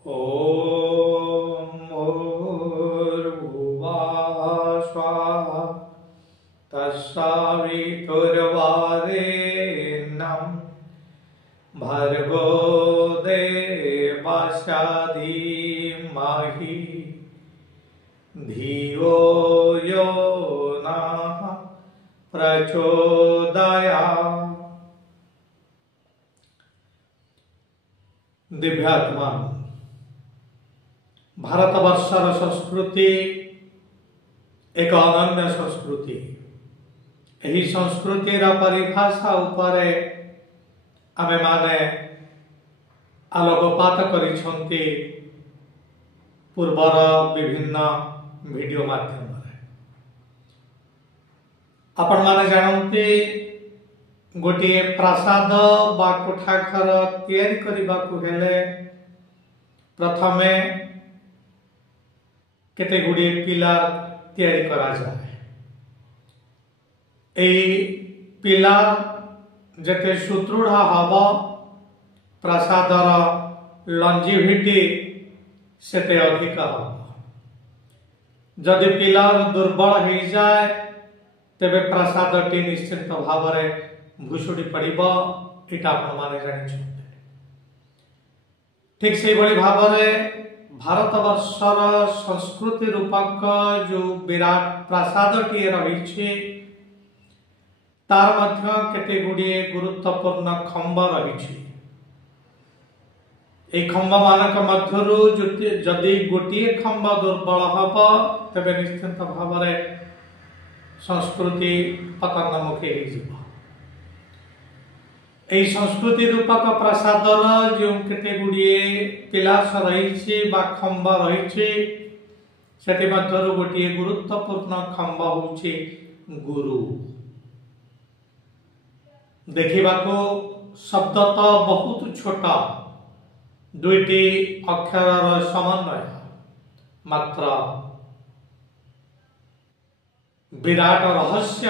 ॐ भूर्भुवः स्वः तत्सवितुर्वरेण्यं भर्गो देवस्य धीमहि धियो यो नः प्रचोदयात्। दिव्यात्मा भारतवर्षर संस्कृति एक अनन्य संस्कृति। यही संस्कृतिर परिभाषा उपरे आमे माने आलोकपात करिछंती पूर्वर विभिन्न वीडियो माध्यम रे। आपण माने जानते गोटे प्रासाद बा कोठाघर तैयारी करबाकू हेले प्रथमे केते गुडी पिलार तैयारी करा जाए। एई पिलार जेते सुदृढ़ हब प्रासादर लंजिविटी सेते अधिक हब। जदि पिलार दुर्बल हो जाए तेबे प्रासादटी निश्चित भाव में भुशुड़ी पड़िबो। एटा आपण माने जानिछन्ते। ठीक से बड़ी भाव में भारतवर्षर संस्कृति रूपक जो विराट प्रासादटी रही तार मध्य केते गुड़िए गुरुत्वपूर्ण खंब रही। ए खंब मानक मध्यरु जदि गोटे खंब दुर्बल हब तेबे निश्चित भाव में संस्कृति पतनमुखी हो। এই संस्कृति रूपक प्रासादर जो केते गुड़िए पिलास रही बा खंब रही से गोटे गुरुत्वपूर्ण खंब होउछि गुरु। देखा शब्द तो बहुत छोटा दुईटी अक्षर समन्वय मात्र विराट रहस्य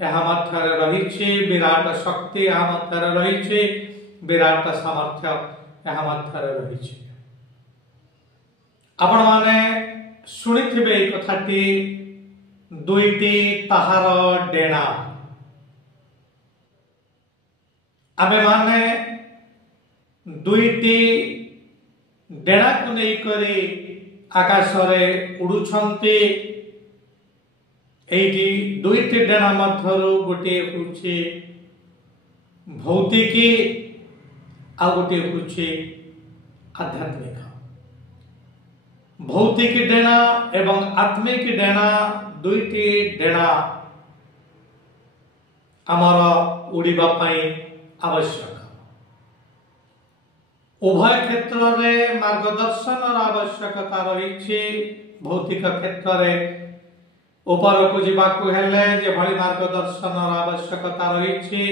यहाँ मध्य रही। विराट शक्ति यहाँ मध्य रही। विराट सामर्थ्य यहाँ मध्य रही। आपण माने शुणिथिबे कथाटी दुईटी ताहार डेणा। आमे माने दुईटी डेणा को नहीं करी आकाश रे उड़ुछंती। एटी दुईटी डेणा मध्यरु गोटे होउछि भौतिकी आ गोटे होउछि आध्यात्मिक। भौतिक डेणा एवं आत्मिक डेणा दुईटी डेणा आमर उड़ीबा पई आवश्यक। उभय क्षेत्र रे मार्गदर्शन आवश्यकता रही। भौतिक क्षेत्र रे ऊपर को जीवाकू हेले जे भली मार्गदर्शन आवश्यकता रही।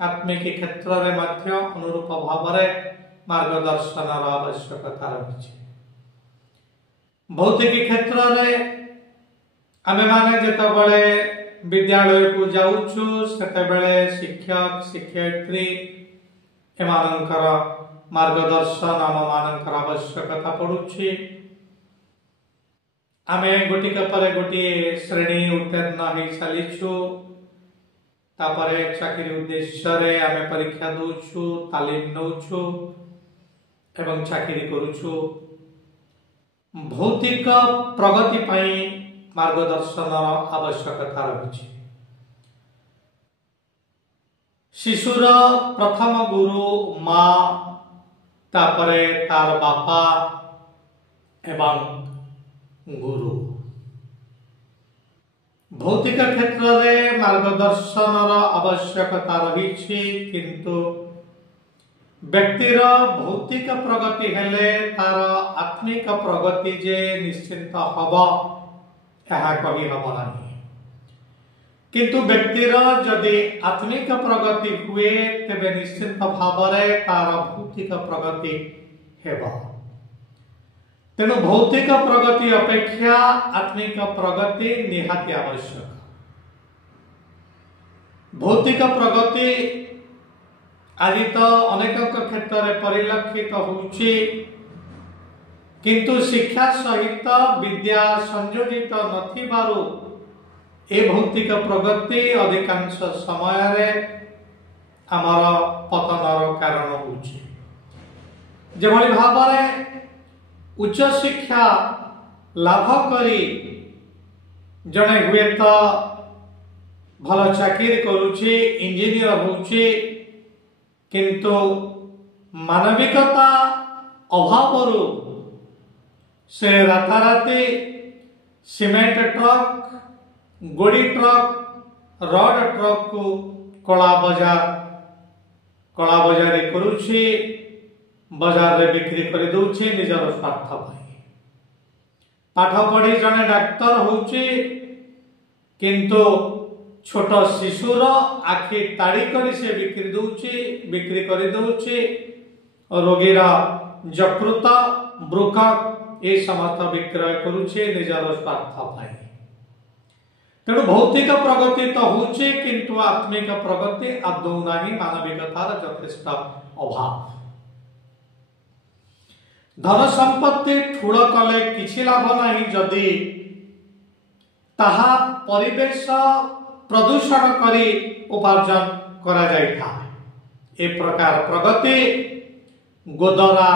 आत्मिक क्षेत्र रे मध्य अनुरूप भाव में मार्गदर्शन आवश्यकता रही। भौतिक क्षेत्र रे आमे माने जेतबेले विद्यालय को जाउछु सेतबेले शिक्षक शिक्षयित्री एमानकर मार्गदर्शन आम मानकर आवश्यकता पड़ुछि। आमे गोटिक पर गोटे श्रेणी उत्तीर्ण हो सारिछु। तापरे चाकरी उद्देश्य रे आमे परीक्षा दउछु तालीम नउछु एवं चाकरी करूछु। भौतिक प्रगति पई मार्गदर्शन आवश्यकता रही। शिशुर प्रथम गुरु माँ तापरे तार बापा एवं गुरु। भौतिक क्षेत्र रे मार्गदर्शन आवश्यकता रही। किंतु व्यक्तिर भौतिक प्रगति हेले तार आत्मिक प्रगति जे निश्चिंत हब यह कही हम नहीं। किंतु व्यक्तिर जदि आत्मिक प्रगति हुए तेबे निश्चिंत भाव में तार भौतिक प्रगति हेबा। तेणु भौतिक प्रगति अपेक्षा आत्मिक प्रगति निहाती आवश्यक। भौतिक प्रगति आज तो अनेक क्षेत्र में परिलक्षित होउछि किंतु शिक्षा सहित विद्या संयोजित नथिबारु ए भौतिक प्रगति अधिकांश समय रे आमर पतनर कारण होउछि। जेभଳି भाବରେ उच्च शिक्षा लाभ करी जड़े हुए तो भल चाकरी करुछि, इंजीनियर होउछि, किंतु मानविकता अभाव से राताराति सीमेंट ट्रक, गोड़ी ट्रक, रड ट्रक को कला बजारी करुछि, बाजार रे बिक्री कर दउछि निजर स्वार्थ पाई। पाठ पढ़ी जने डाक्तर होउछि, किंतु छोट शिशुर आखि ताड़ी करी से बिक्री कर दउछि, रोगीर यकृत वृक ये समस्त विक्रय करुछि निजर स्वार्थ पाई। तेणु भौतिक प्रगति तो होउछि, किंतु आत्मिक प्रगति आदौ नाही, मानविकतार यथेष्ट अभाव। धन संपत्ति ठूल कले किछि लाभ नहीं जदि ताहा परिवेश प्रदूषण करी उपार्जन करा जाइथा। ए प्रकार प्रगति गोदरा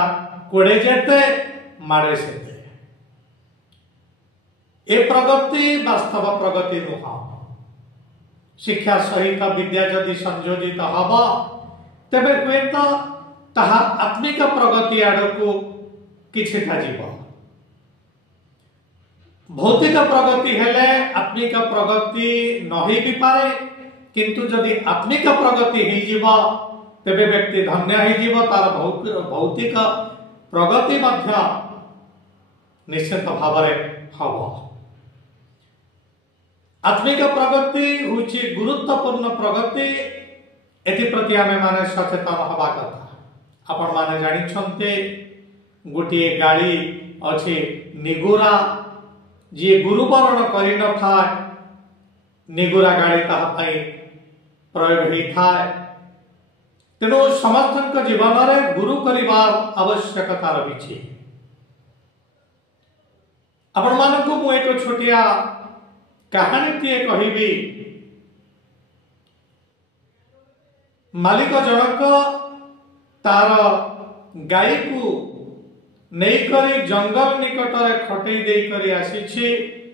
कोड़े जेते मारे सेते। ए प्रगति वास्तव प्रगति नुह। शिक्षा सहित विद्या जदि संयोजित हब तेबे हुए तो ताहा आत्मिक प्रगति आड़कू किछिटा जीव। भौतिक प्रगति हेले आत्मिक प्रगति नही भी पारे, किंतु जदि आत्मिक प्रगति ही जीव तेबे व्यक्ति धन्य ही जीव, तार भौतिक प्रगति मध्य निश्चित भाव हब। आत्मिक प्रगति होची गुरुत्वपूर्ण प्रगति, एथि प्रति आमे माने सचेतन हवा कथा। आपण माने जानि छन्ते गोटे गाड़ी अच्छे निगुरा जी गुरुवरण करि न थाए, निगुरा गाड़ी ताहा पई प्रयोग ही थाए। तेणु समस्त जीवन में गुरु करिवार आवश्यकता रही। आपण मानकु मु एक छोटिया कहानी टीए कहिबी। मालिक जनक तार गाई को नहींकरी जंगल निकट खटई दे करी आसी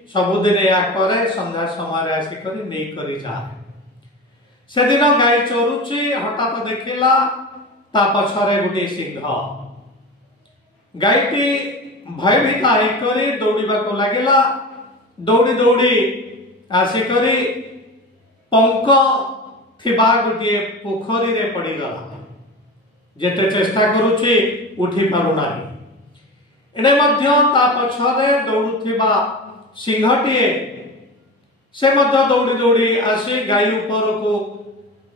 सबुदिन या करे, संध्या समय आसिक नहीं जाए। से दिन गाई चरुची, हठात देखिला ता पछरे गोटे सिंह। गाईटी भयभीत होकर दौड़ा को लगिला। दौड़ी दौड़ी आसिकरी पंक थिबा गोटे पोखरी रे पड़ीगला। जेते चेष्टा करुची उठी पारुना। एने मध्य ता पछरे दौड़ुथिबा सिंहटीए से मध्य दौड़ी दौड़ी आसी गाई ऊपर को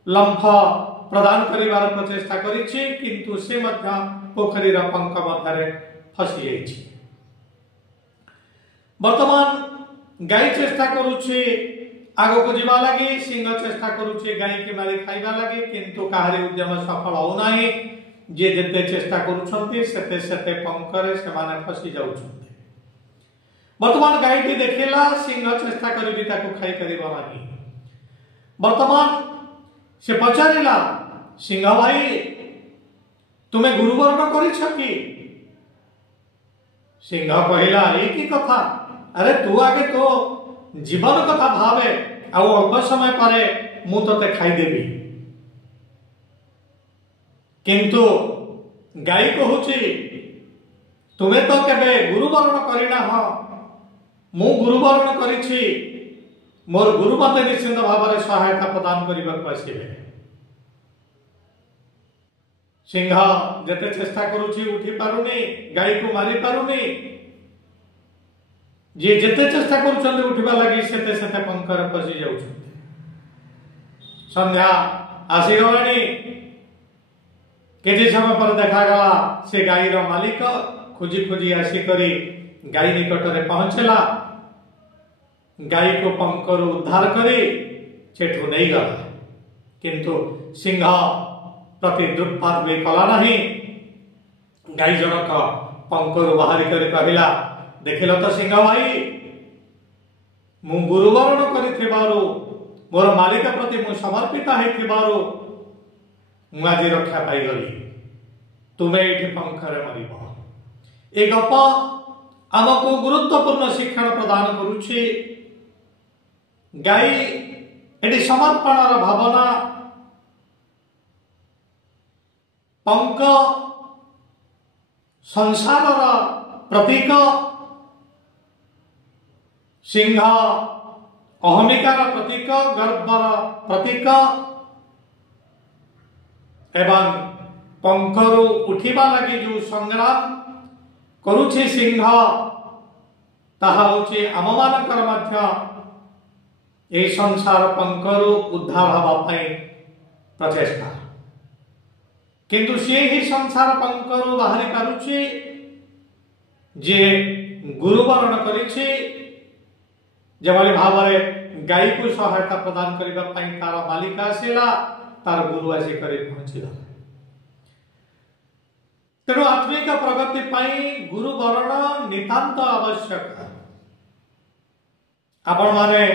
लंफ प्रदान करिवार प्रचेष्टा करिछि, किंतु से मध्य पोखरीर पंख मध्य फसी जाइछि। वर्तमान गाई चेष्टा करुछि आगो को जीवा लगी, सिंह चेष्टा करुछि गाई के मारी खाइबा लगी, किंतु काहारी उद्यम सफल हो नाही। जे जेते चेष्टा करुछंती सेते सेते पंखरे से माने फसी जाउछंती। वर्तमान गाईटी देखिला सिंह चेष्टा करिबी ताको खाई करिबा नाही। वर्तमान से पचारिला, सिंह भाई तुमे गुरुवर्ण करिछ कि? सिंह कहिला ए की कथा, अरे तू आगे तो जीवन कथा भावे, आ अल्प समय पारे मु तते खाई देबी। किंतु गाई कहूची तुम्हें तो केबे गुरुवर्ण करिना हो, मु गुरुवर्ण करिछि, मोर गुरु मते निश्चिंत भाव में सहायता प्रदान करने आसवे। सिंह जेते चेष्टा करुछि उठी पारुनी, गाई को मारी पारुनी। जे जेते चेष्टा करुछन्ते उठिबा लागि सेते सेते पंखर फसी जाउछन्ते। संध्या आसी गलानी। केते समय पर देखा गला से गाईर मालिक खोजी खोजी आसी करी गाई निकट रे पहुंचला। गाई को पंखर उद्धार करी सेठू नहीं गला, किंतु सिंह प्रति दुष्पात भी कला नहीं। गाई जनक पंकरु बाहरी कर कहला देखिल तो सिंह भाई मु गुरुवरण करिथिबारु मोर मालिक प्रति मु समर्पित हेथिबारु मु आज रक्षा पाई गली तुमे एठी पंखरे मरिबो। ए गप आमको गुरुत्वपूर्ण शिक्षण प्रदान करुछि। गाई एटी समर्पणर भावना, पंक संसारर प्रतीक, सिंह अहमिकार प्रतीक, गर्वर प्रतीक एवं पंखरु उठिबा लगी जो संग्राम करुछि सिंह ताहा होछि आममानकर मध्य ए संसार पंखरु उद्धार हवा पई प्रचेष्टा। किंतु से ही संसार पंखरु बाहरी पारुछि जे गुरुवरण करिछि, जेभली भावरे गाई को सहायता प्रदान करिबा पई तार मालिक आसिला, तार गुरु आसी करी पहुंचिला। तेणु आत्मिक प्रगति पई गुरुवरण नितांत आवश्यक। आपण माने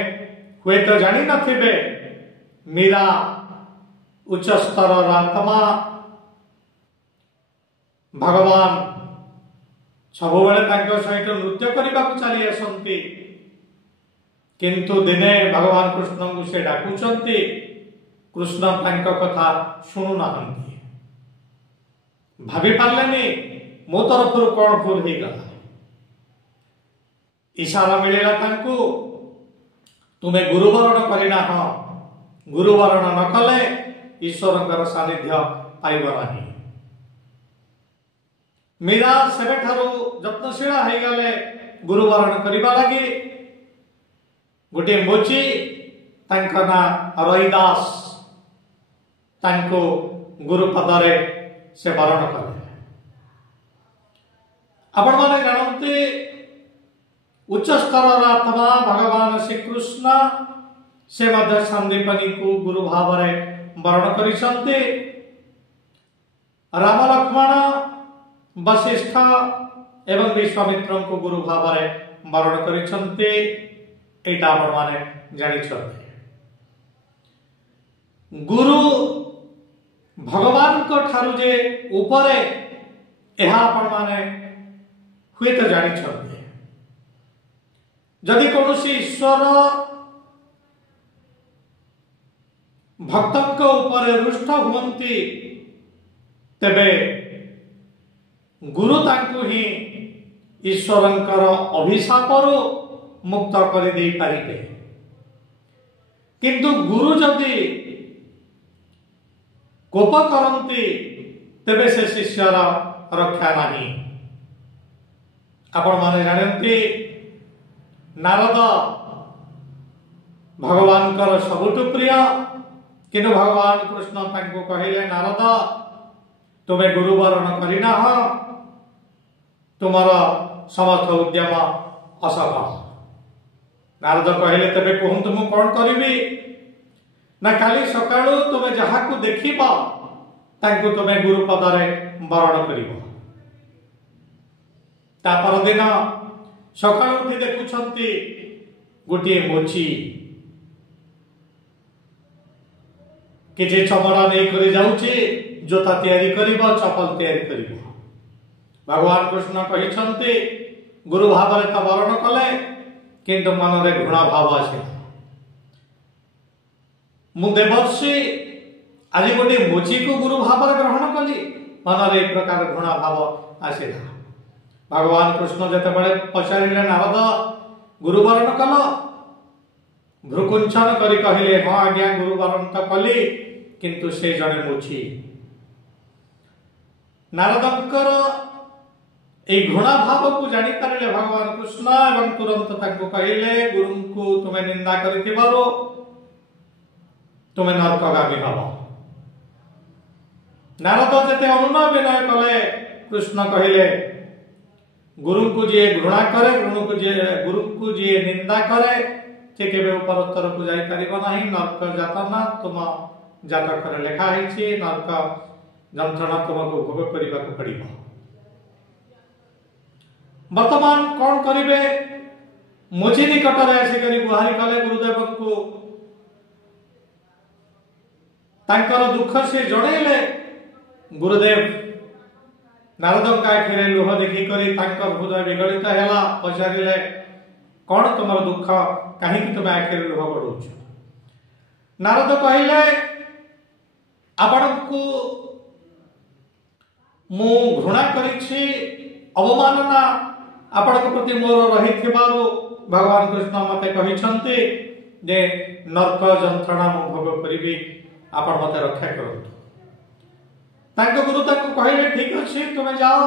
हुए तो जानी नथिबे मीरा उच्च स्तर आत्मा भगवान सबुबले तांको सहित नृत्य करने चली आसती, किंतु दिने भगवान कृष्ण को से डाकुचंती, कृष्ण तांको कथा शुणु नाहंती। भाभी पारलेनी मो तरफ कौन भूल हो गला। इशारा मिलेगा तांको तुम्हें गुरुवरण करना हाँ, गुरुवरण न कले ईश्वर सानिध्य पाइब नहीं। मीरा सेबे ठारू जत्नशील हो गले गुरुवरण करबा लगी। गोटे मोची तांका ना रईदास तांको गुरुपदरे से वरण कले। आपण माने जानते उच्च स्तर आत्मा भगवान श्री कृष्ण से मध्य संदीपनी को गुरु भाव वर्ण करिसंते। राम लक्ष्मण वशिष्ठ एवं विश्वामित्र को गुरु भाव वर्ण करिसंते। एटा आपण माने जानिछंते गुरु भगवान को ठारू जे ऊपरे एहा आपण माने हुए तो जानिछंते। जदि कौन ईश्वर भक्त ऊपर रुष्ट हुंती तेबे गुरु तांकु ही ईश्वरंकर अभिशापरु मुक्त कर दे पारिबे। किंतु गुरु जदि कोप करंती तेबे से शिष्यर रक्षा नहीं। आपण माने जानती नारद भगवान कर सबुठु प्रिय, किंतु भगवान कृष्ण तांको कहिले नारद तुम्हें गुरुवरण करिना हो, तुमर समस्त उद्यम असफल। नारद कहिले तेबे कहंतु मु कोन करबी ना काली सकाळु तुमे जहा को देखिबा तांको तुमे गुरु पदरे वरण करिबो। ता पर दिन सकाळु उठी देखुछंती गोटे मोची किछि चमड़ा नहीं करि जाउछि, जोता तैयारी करिबो, चपल तैयारी करिबो। भगवान कृष्ण कहिछंती गुरु भावरे ता वरण कले, किंतु मन रे घृणा भाव आसे। मु देवर्षि आज गोटे मोची को गुरु भावरे ग्रहण कली, मन रे एक प्रकार घृणा भाव आसेला। भगवान कृष्ण जेतेबेले पचारिले नारद गुरुवरण कल, भ्रुकुंचन करी कहले हाँ आज्ञा गुरुवरण तो कली, किंतु से जने मोची। नारदंकर ए घृणा भाव को जानी पारिले भगवान कृष्ण एवं तुरंत ताको कहले गुरु को तुम्हें निंदा करिथिबारो तुम्हें नरकगामी हब। नारद जेते अनुनय विनय कले, कृष्ण कहले गुरु को जी घृणा करे, गुरु को जी निंदा करे से केबे ऊपर उत्तर को जाई परिबो नाही। नरक जातना तुम जातक रे लेखा हैछि, नरक जंत्रणा तुमको भोग करिबा को पड़िबो। वर्तमान कौन करिवे मुझे निकट आसिक गुहारी कले गुरुदेव को तांकर दुख से जणैले गुरुदेव नारद आखिरे लुह देखिक हृदय विगलित है पचारे कौन तुम दुख कहीं तुम आखिरे लुह बढ़ाऊच नारद कहले आपण को मु घृणा करिछि अवमानना आपण प्रति मोर रही भगवान कृष्ण मते कहिसंते जे नरक जंत्रणा मु भोग करिबी आपण मते रक्षा करंतु तांको गुरु तांको कहले ठीक अछि तुमे जाओ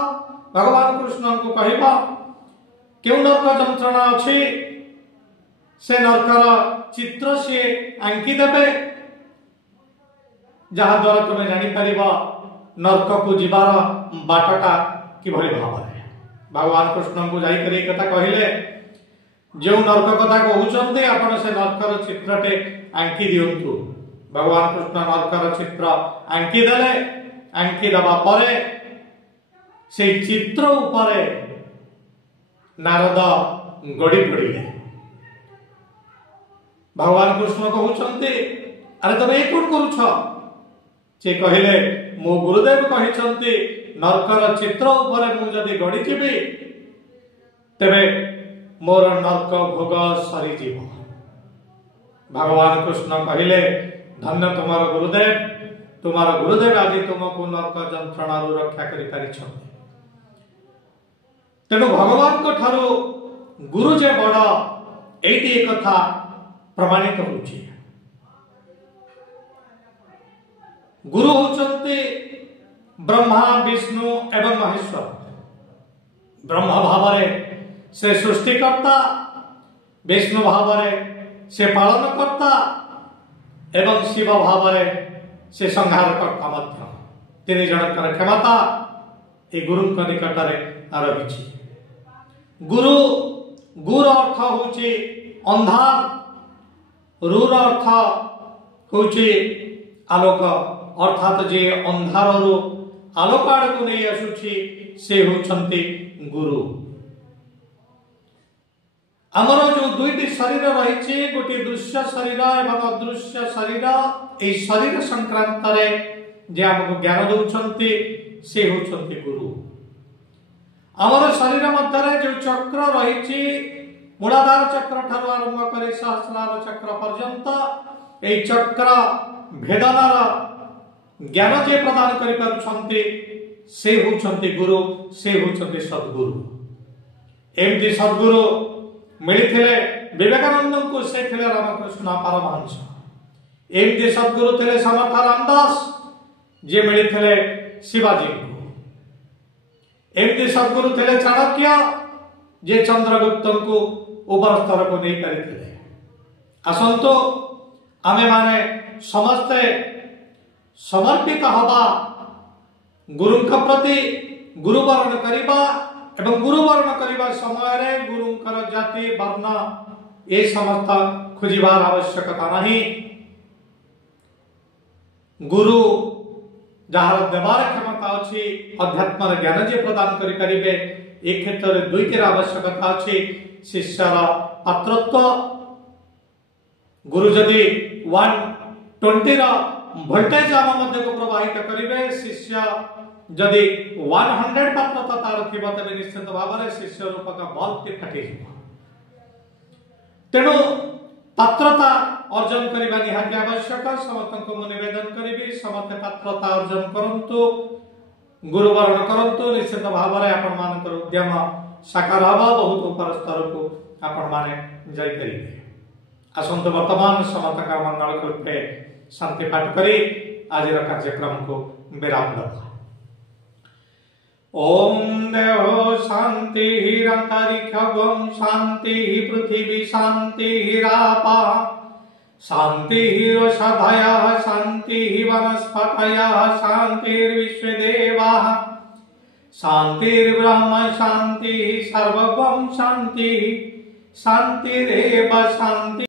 भगवान कृष्ण को कहबा केउ नरक जंत्रणा अछि से नरकर चित्र से आंकी देबे जहा द्वारा तुमे जानि परिबा नरक को जीवार बाटटा कि भली भाव भगवान कृष्ण को जाई करी कथा कहले जो नरक कथा कहउचंते आपण से नरकर चित्रटे आंकी दियंतु भगवान कृष्ण नरकर चित्र आंकी देले आंकी दबा परे से चित्र उपरे नारद गड़ी पड़िले भगवान कृष्ण कहउचंते अरे तमे कोन करूछ से कहले मो गुरुदेव कहिसंते नरकर चित्र उपरे मु जदि गड़ी जिबी तबे मोर नरक भोग सरी जीव भगवान कृष्ण कहले धन्य तुम्हार गुरुदेव आज तुमको नरक जंत्रणा रक्षा करि पारिछंते तेणु भगवान को ठारो गुरु जे बड़ एटी एक कथा प्रमाणित होछि गुरु होचंते ब्रह्मा विष्णु एवं महेश्वर ब्रह्मा भावरे से सृष्टिकर्ता विष्णु भावरे से पालनकर्ता एवं शिव भावरे से संहारकर्ता मध्य तीन जनकर क्षमता ए गुरु निकट रही गुरु गुर अर्थ होची अंधार रूर अर्थ होची आलोक अर्थात जे अंधार आलोक आड़ को नहीं आसुची से होचंती गुरु आमर जो दुईटी शरीर रही गोटे दृश्य शरीर एवं अदृश्य शरीर ए शरीर संक्रांत रे जे हमको ज्ञान दउछंती से होचंती गुरु आमर शरीर मध्य जो चक्र रही मूलाधार चक्र ठारू आरंभ कर सहस्रार चक्र पर्यंत ए चक्र भेदनार ज्ञान जे प्रदान करि पारुछंती से होचंती गुरु से होचंती सद्गुरु एमती सद्गुरु मिलथिले विवेकानंद को से थिले रामकृष्ण परमहंस एमती सद्गुरु थिले समर्थ रामदास जे मिलथिले शिवाजी को एमती सद्गुरु थिले चाणक्य जे चंद्रगुप्त को ऊपर स्तर को नहीं पारिथिले आसंतो आमे माने समस्ते समर्पित हवा गुरु प्रति गुरुवरण करिबा एवं गुरुवरण करिबा समय रे गुरुंकर जाति वर्ण ए समस्त खोजिबार आवश्यकता नहीं गुरु जहार देवार क्षमता अछि अध्यात्म ज्ञान जे प्रदान करि परिबे ए क्षेत्र रे दुईटर आवश्यकता अछि शिष्यर पात्रत्व गुरु जदि 120 रा वोल्टेज आम मध्य को प्रवाहित करिवे शिष्य जदि 100 पात्रता तार थिबा तबे निश्चित भाव में शिष्य रूपक बल्ब टी फाटी तेणु पात्रता अर्जन करबा निहाती आवश्यक समस्त को निवेदन करिबी समस्त पात्रता अर्जन करंतु गुरुवरण करंतु निश्चित भाव में आपण मानकर उद्यम साकार हवा बहुत ऊपर स्तर को आपण माने जाई करिवे आसंत वर्तमान समस्त का मंगल कृपे शांति पाठ करी आज कार्यक्रम को विराम दबा ओम देव शांति अंतरिक्षं शांति पृथ्वी शांति रापा शांति औषधयः शांति वनस्पतयः शांतिर्विश्वदेवाः शांतिर्ब्रह्म शांति सर्वगं शांति शांतिरेव शांति।